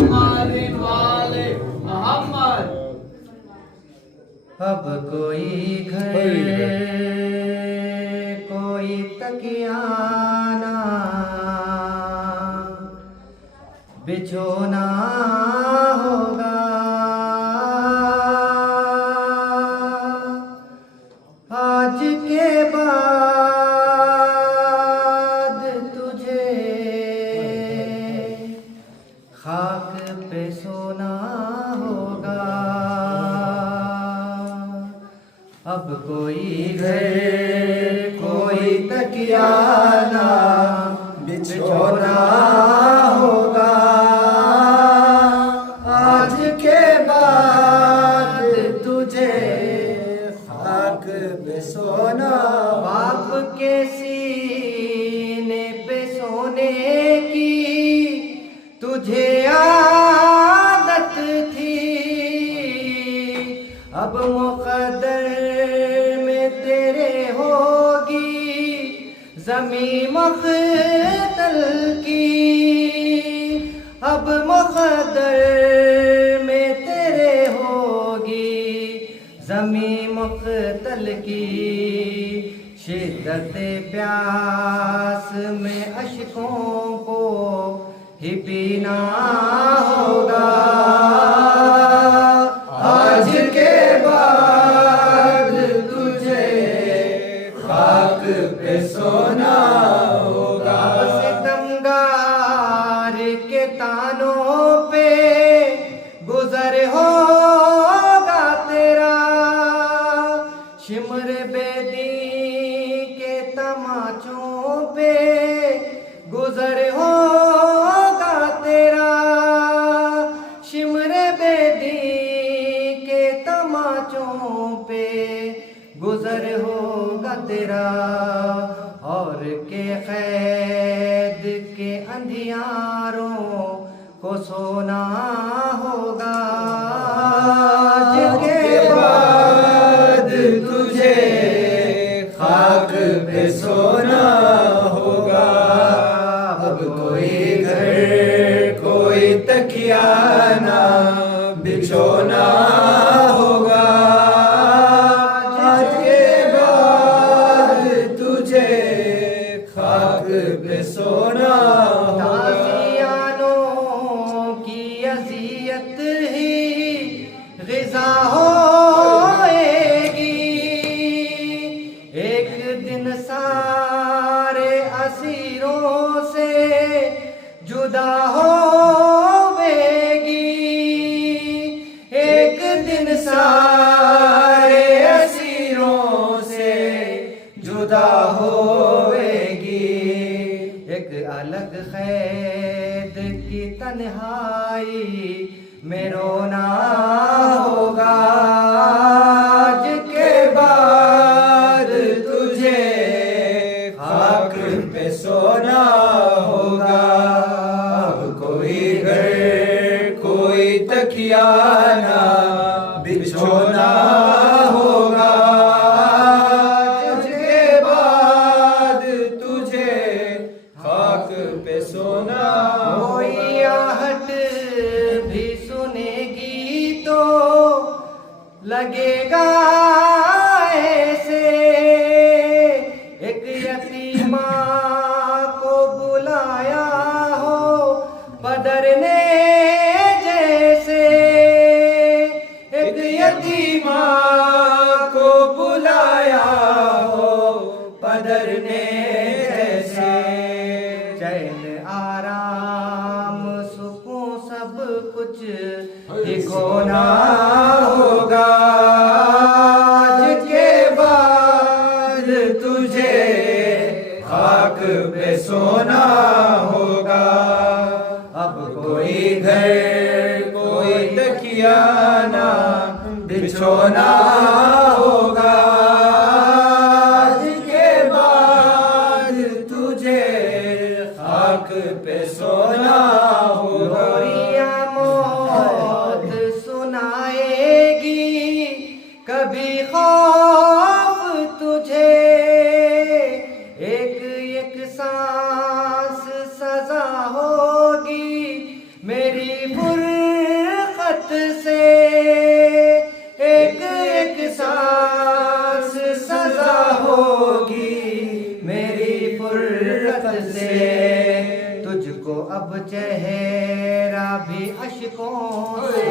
मोहम्मद वाले मोहम्मद। अब कोई घर कोई तकियाना बिछोना होगा, आज के बाद तुझे खाक पे सोना होगा। अब कोई घर कोई तकियाना बिछोना होगा, आज के बाद तुझे खाक पे सोना। बाप के सीने पे सोने की तुझे आदत थी, अब मुक़द्दर में तेरे होगी ज़मीं मख्तल की। अब मुक़द्दर में तेरे होगी ज़मीं मख्तल की। शिद्दत प्यास में अश्कों को ही पीना होगा, आज के बाद तुझे खाक पे सोना होगा। सितमगार के तानों पे गुजर होगा तेरा, शिमर बेदी के तमाचों पे गुजर होगा तेरा, शिमर बेदी के तमाचों पे गुजर होगा तेरा। और के कैद के अंधियारों को सोना होगा, आज के बाद तुझे खाक पे सोना होगा। अब कोई घर कोई तकियाना बिछोना होगा, आज के बाद तुझे खाक पे सोना होगा। ताज़ियानों की अज़ियत ही ग़िज़ा होएगी, एक दिन सारे असीरों से जुदा होवेगी, एक दिन सारे असीरों से जुदा होवेगी। एक अलग क़ैद की तन्हाई में रोना होगा, आज के बाद तुझे खाक पे सोना होगा। अब कोई घर कोई तकियाना बिछोना होगा, आज के बाद तुझे खाक पे सोना। कोई आहट भी सुनेगी तो लगेगा ऐसे, एक यतीमा को बुलाया हो बदरने जैसे, एक यतीमा को बुलाया हो बदरने जैसे। चैन आराम सुकून सब कुछ ही खोना होगा, आज के बाद तुझे खाक पे सोना होगा। अब कोई घर कोई तकियाना बिछोना होगा, आज के बाद तुझे खाक पे सोना होगा। मौत सुनाएगी कभी खौफ तुझे, एक एक सांस सजा होगी मेरी तुझको अब चेहरा भी अश्कों से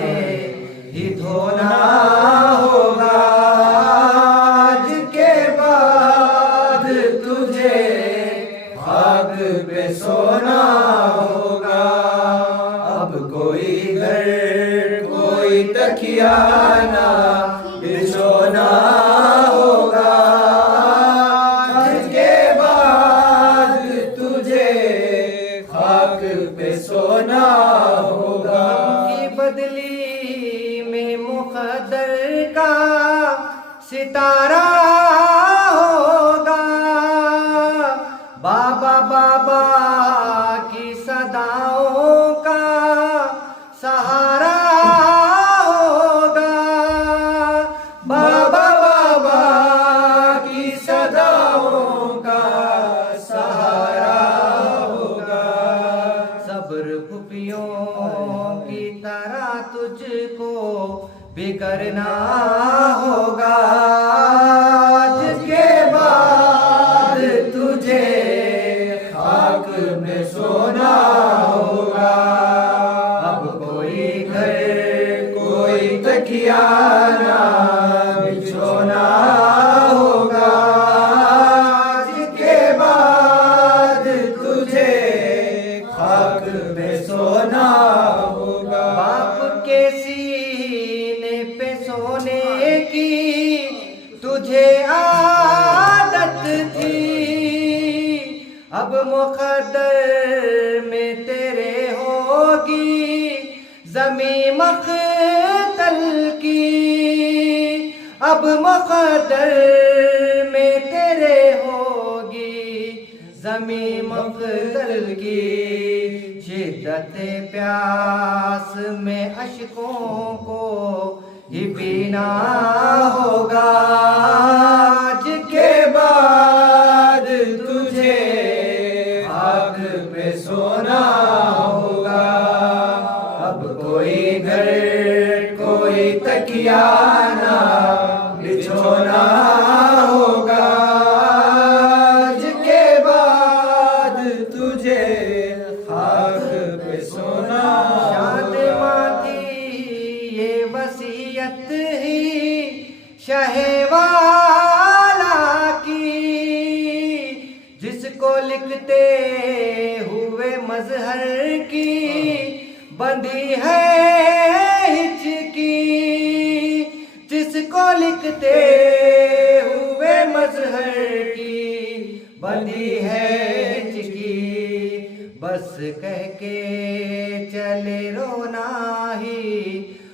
ही धोना होगा। आज के बाद तुझे खाक पे सोना होगा। अब कोई घर कोई तकिया ना बिछोना होगा। आज के बाद तुझे खाक पे सोना होगा। की बदली में मुक़द्दर का सितारा होगा। बाबा बाबा की सदाओं का सहारा होगा। बाबा बाबा की सदाओं का सहारा होगा। सब्र खुफियों की तरह तुझको बिगड़ना होगा। आज के बाद तुझे खाक में सोना होगा। अब कोई घर कोई तकिया ना बिछोना होगा। आज के बाद तुझे खाक में सोना होगा। बाप के सीने पे सोने की तुझे आदत थी। अब मुक़द्दर में तेरे होगी ज़मीं मख्तल की। अब मुक़द्दर में तेरे होगी ज़मीं मख्तल की। शिद्दत प्यास में अश्कों को ही पीना होगा। आज के बाद तुझे खाक पे सोना होगा। अब कोई घर कोई तकिया ना बिछोना होगा। आज के बाद तुझे खाक पे सोना। शादिमां थी ये वसीयत ही शहवाला की। जिसको लिखते हुए मजहर की बंदी है हिचकी। जिसको लिखते हुए मजहर की बंदी है हिचकी। बस कह के चले रोना ही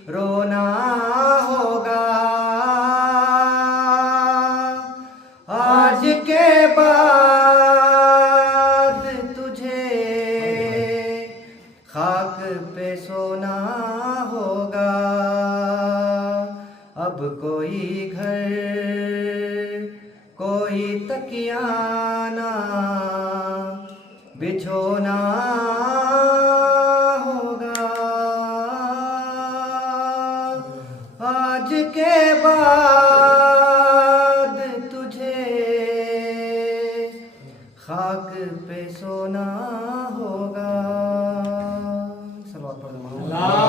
रोना होगा। आज के बाद तुझे खाक पे सोना होगा। अब कोई घर कोई तकिया ना बिछोना होगा। आज के बाद तुझे खाक पे सोना होगा। सल्लल्लाहु अलैहि वसल्लम।